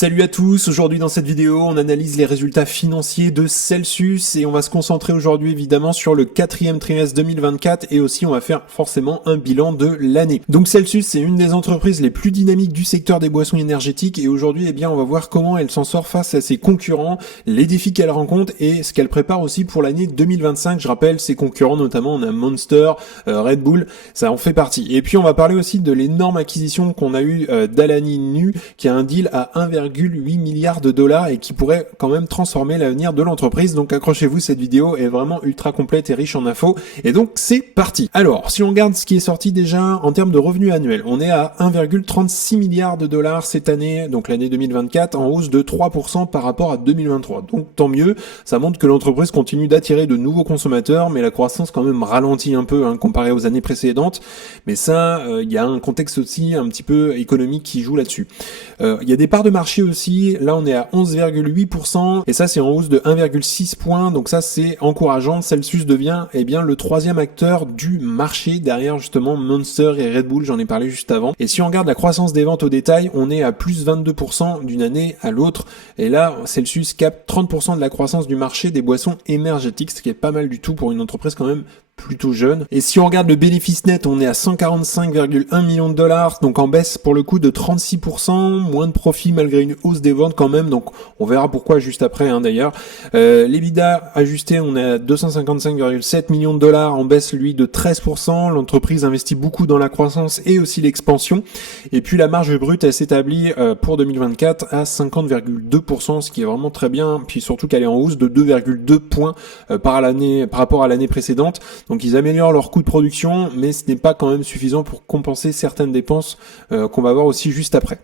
Salut à tous, aujourd'hui dans cette vidéo on analyse les résultats financiers de Celsius et on va se concentrer aujourd'hui évidemment sur le quatrième trimestre 2024 et aussi on va faire forcément un bilan de l'année. Donc Celsius c'est une des entreprises les plus dynamiques du secteur des boissons énergétiques et aujourd'hui eh bien on va voir comment elle s'en sort face à ses concurrents, les défis qu'elle rencontre et ce qu'elle prépare aussi pour l'année 2025. Je rappelle ses concurrents notamment on a Monster, Red Bull, ça en fait partie. Et puis on va parler aussi de l'énorme acquisition qu'on a eu d'Alani Nu qui a un deal à 1,8 milliards de dollars et qui pourrait quand même transformer l'avenir de l'entreprise. Donc accrochez-vous, cette vidéo est vraiment ultra complète et riche en infos. Et donc c'est parti. Alors, si on regarde ce qui est sorti déjà en termes de revenus annuels, on est à 1,36 milliards de dollars cette année, donc l'année 2024, en hausse de 3% par rapport à 2023. Donc tant mieux, ça montre que l'entreprise continue d'attirer de nouveaux consommateurs, mais la croissance quand même ralentit un peu comparé aux années précédentes. Mais ça, il y a un contexte aussi un petit peu économique qui joue là-dessus. Il y a des parts de marché aussi, là on est à 11,8% et ça c'est en hausse de 1,6 points, donc ça c'est encourageant. Celsius devient le troisième acteur du marché derrière justement Monster et Red Bull, j'en ai parlé juste avant. Et si on regarde la croissance des ventes au détail, on est à plus 22% d'une année à l'autre et là Celsius capte 30% de la croissance du marché des boissons énergétiques, ce qui est pas mal du tout pour une entreprise quand même plutôt jeune. Et si on regarde le bénéfice net, on est à 145,1 millions de dollars, donc en baisse pour le coup de 36%, moins de profit malgré une hausse des ventes quand même, donc on verra pourquoi juste après d'ailleurs. L'EBITDA ajusté, on est à 255,7 millions de dollars, en baisse lui de 13%, l'entreprise investit beaucoup dans la croissance et aussi l'expansion, et puis la marge brute elle s'établit pour 2024 à 50,2%, ce qui est vraiment très bien, puis surtout qu'elle est en hausse de 2,2 points par rapport à l'année précédente. Donc ils améliorent leur coût de production, mais ce n'est pas quand même suffisant pour compenser certaines dépenses qu'on va voir aussi juste après.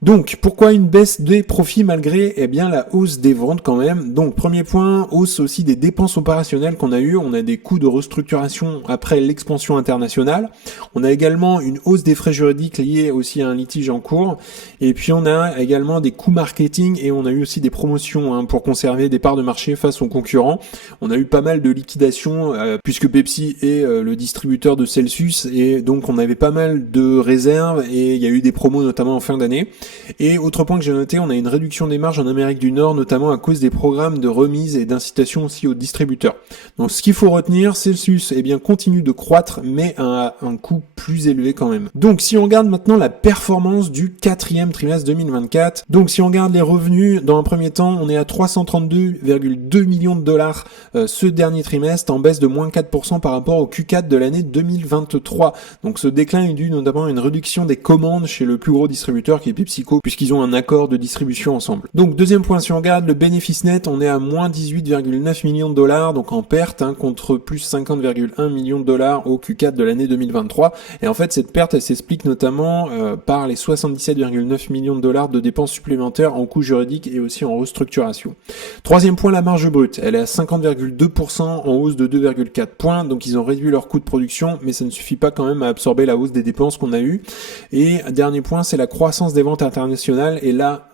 Donc, pourquoi une baisse des profits malgré la hausse des ventes quand même? Donc, premier point, hausse aussi des dépenses opérationnelles qu'on a eu. On a des coûts de restructuration après l'expansion internationale. On a également une hausse des frais juridiques liés aussi à un litige en cours. Et puis, on a également des coûts marketing et on a eu aussi des promotions pour conserver des parts de marché face aux concurrents. On a eu pas mal de liquidations puisque Pepsi est le distributeur de Celsius et donc on avait pas mal de réserves et il y a eu des promos notamment en fin d'année. Et autre point que j'ai noté, on a une réduction des marges en Amérique du Nord, notamment à cause des programmes de remise et d'incitation aussi aux distributeurs. Donc ce qu'il faut retenir, Celsius continue de croître, mais à un coût plus élevé quand même. Donc si on regarde maintenant la performance du quatrième trimestre 2024, donc si on regarde les revenus, dans un premier temps, on est à 332,2 millions de dollars ce dernier trimestre, en baisse de moins 4% par rapport au Q4 de l'année 2023. Donc ce déclin est dû notamment à une réduction des commandes chez le plus gros distributeur qui est Pepsi, puisqu'ils ont un accord de distribution ensemble. Donc deuxième point, si on regarde le bénéfice net, on est à moins 18,9 millions de dollars, donc en perte, contre plus 50,1 millions de dollars au Q4 de l'année 2023. Et en fait, cette perte, elle s'explique notamment par les 77,9 millions de dollars de dépenses supplémentaires en coûts juridiques et aussi en restructuration. Troisième point, la marge brute. Elle est à 50,2% en hausse de 2,4 points, donc ils ont réduit leur coût de production, mais ça ne suffit pas quand même à absorber la hausse des dépenses qu'on a eues. Et dernier point, c'est la croissance des ventes internationales, et là,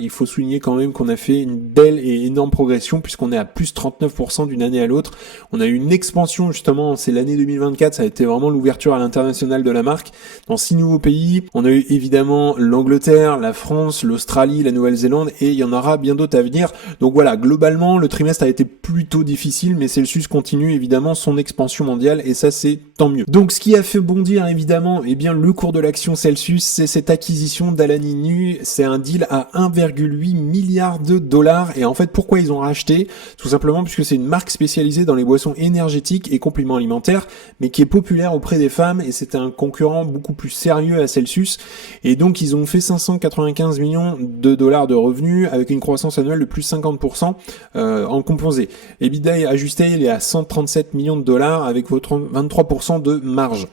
il faut souligner quand même qu'on a fait une belle et énorme progression puisqu'on est à plus 39% d'une année à l'autre. On a eu une expansion justement, c'est l'année 2024, ça a été vraiment l'ouverture à l'international de la marque dans 6 nouveaux pays. On a eu évidemment l'Angleterre, la France, l'Australie, la Nouvelle-Zélande et il y en aura bien d'autres à venir. Donc voilà, globalement, le trimestre a été plutôt difficile, mais Celsius continue évidemment son expansion mondiale et ça c'est tant mieux. Donc ce qui a fait bondir évidemment le cours de l'action Celsius, c'est cette acquisition d'Alani Nu. C'est un deal à 1,8 milliard de dollars. Et en fait, pourquoi ils ont racheté? Tout simplement puisque c'est une marque spécialisée dans les boissons énergétiques et compléments alimentaires, mais qui est populaire auprès des femmes, et c'est un concurrent beaucoup plus sérieux à Celsius. Et donc, ils ont fait 595 millions de dollars de revenus, avec une croissance annuelle de plus 50% en composé. EBITDA ajusté, il est à 137 millions de dollars, avec votre 23% de marge.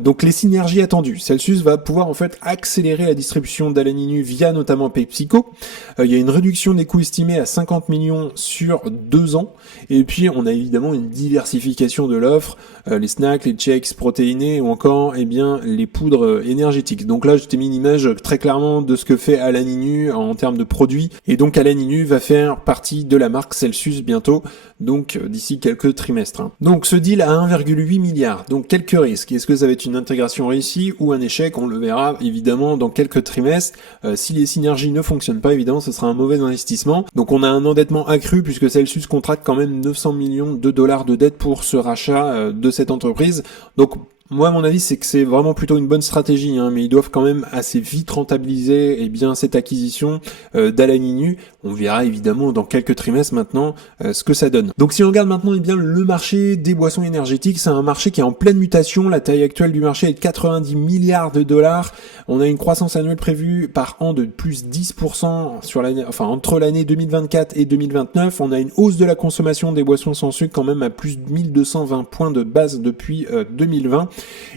Donc, les synergies attendues. Celsius va pouvoir en fait accélérer la distribution d'Alani Nu via notamment PepsiCo. Il y a une réduction des coûts estimés à 50 millions sur 2 ans. Et puis, on a évidemment une diversification de l'offre, les snacks, les shakes protéinés ou encore, les poudres énergétiques. Donc là, je t'ai mis une image très clairement de ce que fait Alani Nu en termes de produits. Et donc, Alani Nu va faire partie de la marque Celsius bientôt. donc d'ici quelques trimestres. Donc ce deal à 1,8 milliard, donc quelques risques. Est-ce que ça va être une intégration réussie ou un échec? On le verra évidemment dans quelques trimestres. Si les synergies ne fonctionnent pas, évidemment ce sera un mauvais investissement. Donc on a un endettement accru puisque Celsius contracte quand même 900 millions de dollars de dette pour ce rachat de cette entreprise. Donc moi, à mon avis, c'est que c'est vraiment plutôt une bonne stratégie, mais ils doivent quand même assez vite rentabiliser cette acquisition d'Alaninu. On verra évidemment dans quelques trimestres maintenant ce que ça donne. Donc si on regarde maintenant le marché des boissons énergétiques, c'est un marché qui est en pleine mutation. La taille actuelle du marché est de 90 milliards de dollars. On a une croissance annuelle prévue par an de plus 10% sur l'année, entre l'année 2024 et 2029. On a une hausse de la consommation des boissons sans sucre quand même à plus de 1220 points de base depuis 2020.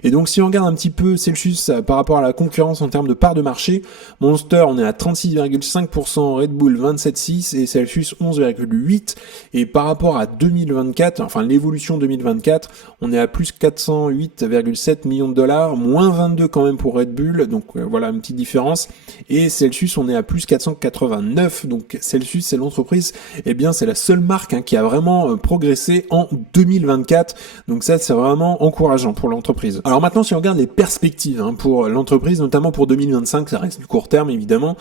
Et donc si on regarde un petit peu Celsius par rapport à la concurrence en termes de part de marché, Monster on est à 36,5%, Red Bull 27,6% et Celsius 11,8%. Et par rapport à 2024, l'évolution 2024, on est à plus 408,7 millions de dollars, moins 22 quand même pour Red Bull, donc voilà une petite différence. Et Celsius on est à plus 489, donc Celsius c'est l'entreprise, c'est la seule marque qui a vraiment progressé en 2024, donc ça c'est vraiment encourageant pour l'entreprise. Alors maintenant, si on regarde les perspectives pour l'entreprise, notamment pour 2025, ça reste du court terme évidemment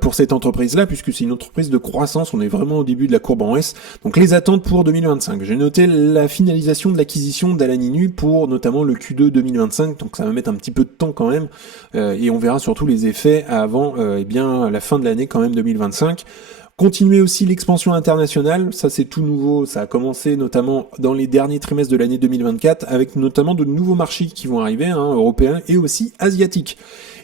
pour cette entreprise-là, puisque c'est une entreprise de croissance, on est vraiment au début de la courbe en S. Donc les attentes pour 2025, j'ai noté la finalisation de l'acquisition d'Alaninu pour notamment le Q2 2025, donc ça va mettre un petit peu de temps quand même, et on verra surtout les effets avant la fin de l'année quand même 2025. Continuer aussi l'expansion internationale, ça c'est tout nouveau, ça a commencé notamment dans les derniers trimestres de l'année 2024 avec notamment de nouveaux marchés qui vont arriver, européens et aussi asiatiques.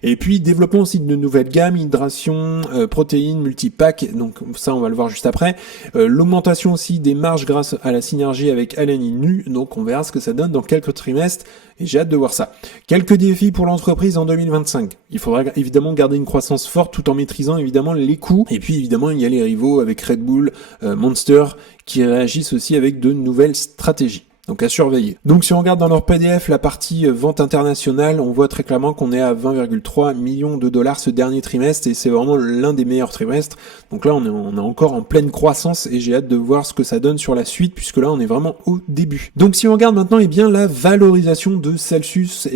Et puis développement aussi de nouvelles gammes, hydration, protéines, multipack, donc ça on va le voir juste après. L'augmentation aussi des marges grâce à la synergie avec Alaninu, donc on verra ce que ça donne dans quelques trimestres et j'ai hâte de voir ça. Quelques défis pour l'entreprise en 2025. Il faudra évidemment garder une croissance forte tout en maîtrisant évidemment les coûts. Et puis évidemment il y a les rivaux avec Red Bull, Monster qui réagissent aussi avec de nouvelles stratégies. Donc à surveiller. Donc si on regarde dans leur PDF la partie vente internationale, on voit très clairement qu'on est à 20,3 millions de dollars ce dernier trimestre et c'est vraiment l'un des meilleurs trimestres. Donc là on est encore en pleine croissance et j'ai hâte de voir ce que ça donne sur la suite puisque là on est vraiment au début. Donc si on regarde maintenant la valorisation de Celsius,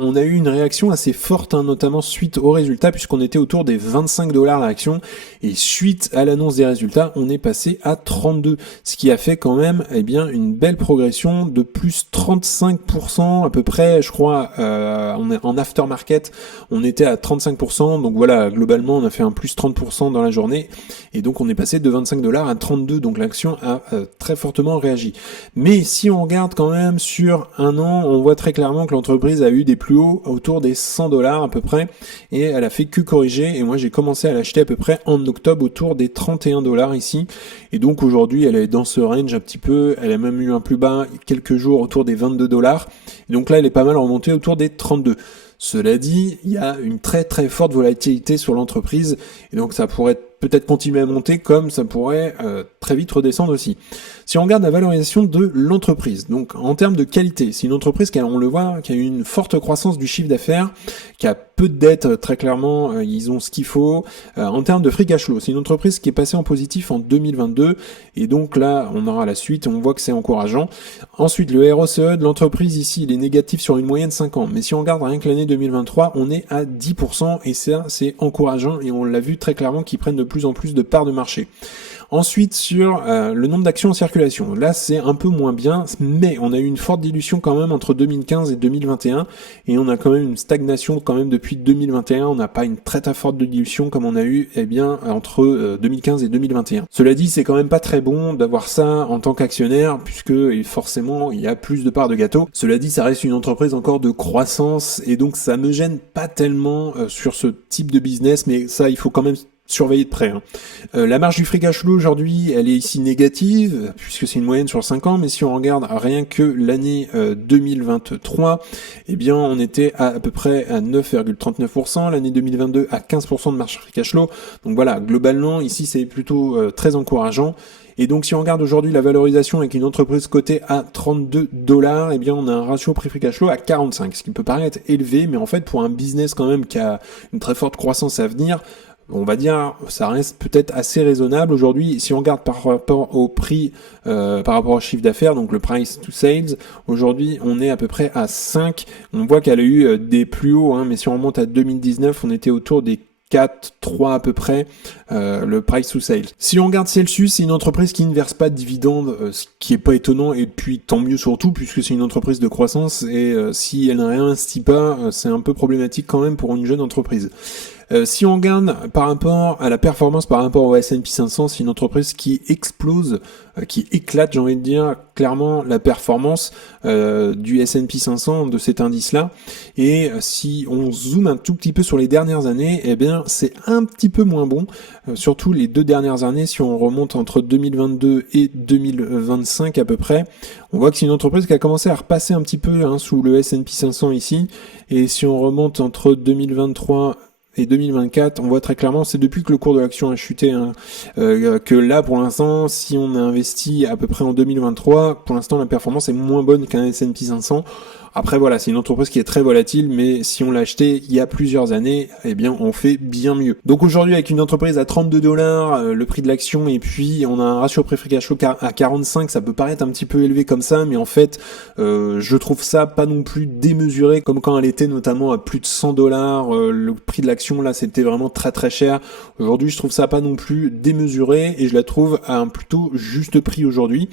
on a eu une réaction assez forte notamment suite aux résultats puisqu'on était autour des 25 dollars l'action et suite à l'annonce des résultats on est passé à 32, ce qui a fait quand même une belle progression de plus 35% à peu près, je crois, en aftermarket, on était à 35%, donc voilà, globalement on a fait un plus 30% dans la journée, et donc on est passé de 25 dollars à 32, donc l'action a très fortement réagi. Mais si on regarde quand même sur un an, on voit très clairement que l'entreprise a eu des plus hauts autour des 100 dollars à peu près, et elle a fait que corriger, et moi j'ai commencé à l'acheter à peu près en octobre autour des 31 dollars ici, et donc aujourd'hui elle est dans ce range un petit peu, elle a même eu un plus bas quelques jours autour des 22 dollars. Donc là, elle est pas mal remontée autour des 32. Cela dit, il y a une très très forte volatilité sur l'entreprise et donc ça pourrait peut-être continuer à monter comme ça pourrait très vite redescendre aussi. Si on regarde la valorisation de l'entreprise, donc en termes de qualité, c'est une entreprise qui a, on le voit, qui a eu une forte croissance du chiffre d'affaires, qui a peu de dettes, très clairement, ils ont ce qu'il faut. En termes de free cash flow, c'est une entreprise qui est passée en positif en 2022 et donc là, on aura la suite, on voit que c'est encourageant. Ensuite, le ROCE de l'entreprise ici, il est négatif sur une moyenne 5 ans, mais si on regarde rien que l'année 2023, on est à 10% et ça, c'est encourageant et on l'a vu très clairement qu'ils prennent de plus en plus de parts de marché. Ensuite, sur le nombre d'actions en circulation, là c'est un peu moins bien, mais on a eu une forte dilution quand même entre 2015 et 2021 et on a quand même une stagnation quand même depuis 2021, on n'a pas une très très forte dilution comme on a eu entre 2015 et 2021. Cela dit, c'est quand même pas très bon d'avoir ça en tant qu'actionnaire puisque forcément il y a plus de parts de gâteau. Cela dit, ça reste une entreprise encore de croissance et donc ça me gêne pas tellement sur ce type de business, mais ça il faut quand même surveiller de près. La marge du free cash flow aujourd'hui, elle est ici négative, puisque c'est une moyenne sur 5 ans, mais si on regarde rien que l'année 2023, on était à peu près à 9,39%, l'année 2022 à 15% de marge free cash flow. Donc voilà, globalement, ici c'est plutôt très encourageant. Et donc si on regarde aujourd'hui la valorisation avec une entreprise cotée à 32 dollars, on a un ratio prix-free cash flow à 45, ce qui peut paraître élevé, mais en fait pour un business quand même qui a une très forte croissance à venir, on va dire, ça reste peut-être assez raisonnable aujourd'hui. Si on regarde par rapport au prix, par rapport au chiffre d'affaires, donc le price to sales, aujourd'hui on est à peu près à 5. On voit qu'elle a eu des plus hauts, hein, mais si on remonte à 2019, on était autour des 4, 3 à peu près, le price to sales. Si on regarde Celsius, c'est une entreprise qui ne verse pas de dividendes, ce qui est pas étonnant, et puis tant mieux surtout, puisque c'est une entreprise de croissance, et si elle ne réinvestit pas, c'est un peu problématique quand même pour une jeune entreprise. Si on regarde par rapport à la performance par rapport au S&P 500, c'est une entreprise qui explose, qui éclate, j'ai envie de dire, clairement la performance du S&P 500, de cet indice-là. Et si on zoome un tout petit peu sur les dernières années, eh bien c'est un petit peu moins bon, surtout les 2 dernières années. Si on remonte entre 2022 et 2025 à peu près, on voit que c'est une entreprise qui a commencé à repasser un petit peu sous le S&P 500 ici. Et si on remonte entre 2023 et 2024, on voit très clairement, c'est depuis que le cours de l'action a chuté, que là, pour l'instant, si on a investi à peu près en 2023, pour l'instant, la performance est moins bonne qu'un S&P 500. Après, voilà, c'est une entreprise qui est très volatile, mais si on l'a acheté il y a plusieurs années, eh bien, on fait bien mieux. Donc aujourd'hui, avec une entreprise à 32 $, le prix de l'action, et puis on a un ratio prix cash flow à 45, ça peut paraître un petit peu élevé comme ça, mais en fait, je trouve ça pas non plus démesuré, comme quand elle était notamment à plus de 100 $, le prix de l'action, là, c'était vraiment très très cher. Aujourd'hui, je trouve ça pas non plus démesuré, et je la trouve à un plutôt juste prix aujourd'hui.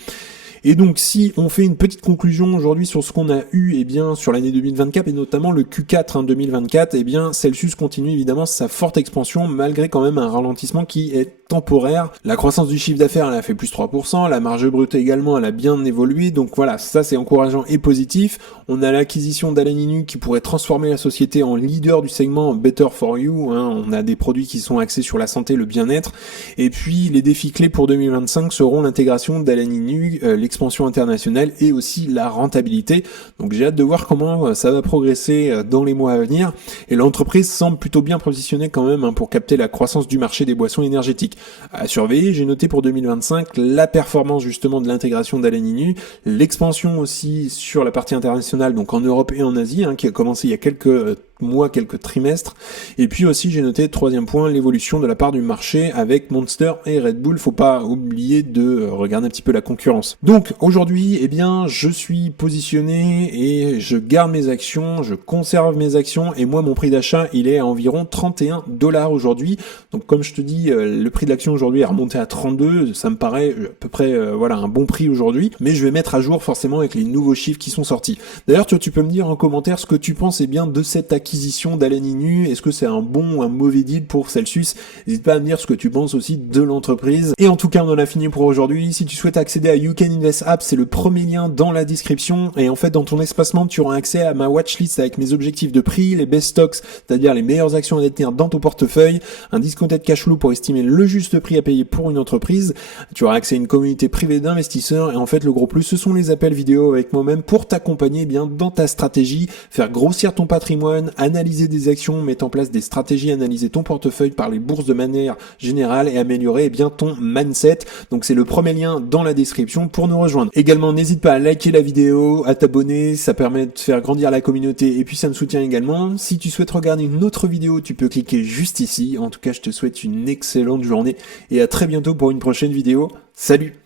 Et donc, si on fait une petite conclusion aujourd'hui sur ce qu'on a eu, bien, sur l'année 2024, et notamment le Q4 2024, bien, Celsius continue évidemment sa forte expansion, malgré quand même un ralentissement qui est temporaire. La croissance du chiffre d'affaires, elle a fait plus 3%, la marge brute également, elle a bien évolué, donc voilà, ça c'est encourageant et positif. On a l'acquisition d'Allen Inu qui pourrait transformer la société en leader du segment Better for You, on a des produits qui sont axés sur la santé, le bien-être, et puis les défis clés pour 2025 seront l'intégration d'Allen Inu, l'expansion internationale et aussi la rentabilité. Donc j'ai hâte de voir comment ça va progresser dans les mois à venir, et l'entreprise semble plutôt bien positionnée quand même pour capter la croissance du marché des boissons énergétiques. À surveiller, j'ai noté pour 2025 la performance justement de l'intégration d'Allen Inu, l'expansion aussi sur la partie internationale, donc en Europe et en Asie, qui a commencé il y a quelques mois, quelques trimestres. Et puis aussi, j'ai noté, 3e point, l'évolution de la part du marché avec Monster et Red Bull. Faut pas oublier de regarder un petit peu la concurrence. Donc aujourd'hui, bien, je suis positionné et je garde mes actions, je conserve mes actions, et moi, mon prix d'achat, il est à environ 31 $ aujourd'hui. Donc comme je te dis, le prix de l'action aujourd'hui est remonté à 32, ça me paraît à peu près voilà, un bon prix aujourd'hui, mais je vais mettre à jour forcément avec les nouveaux chiffres qui sont sortis. D'ailleurs, tu peux me dire en commentaire ce que tu penses bien de cette acquisition d'Allen Inu. Est-ce que c'est un bon ou un mauvais deal pour Celsius? N'hésite pas à me dire ce que tu penses aussi de l'entreprise. Et en tout cas, on en a fini pour aujourd'hui. Si tu souhaites accéder à You Can Invest App, c'est le premier lien dans la description, et en fait dans ton espace membre, tu auras accès à ma watchlist avec mes objectifs de prix, les best stocks, c'est-à-dire les meilleures actions à détenir dans ton portefeuille, un discounted cash flow pour estimer le juste prix à payer pour une entreprise. Tu auras accès à une communauté privée d'investisseurs, et en fait le gros plus, ce sont les appels vidéo avec moi-même pour t'accompagner bien dans ta stratégie, faire grossir ton patrimoine, analyser des actions, mettre en place des stratégies, analyser ton portefeuille par les bourses de manière générale et améliorer bien ton mindset. Donc c'est le premier lien dans la description pour nous rejoindre. Également, n'hésite pas à liker la vidéo, à t'abonner, ça permet de faire grandir la communauté et puis ça me soutient également. Si tu souhaites regarder une autre vidéo, tu peux cliquer juste ici. En tout cas, je te souhaite une excellente journée et à très bientôt pour une prochaine vidéo. Salut!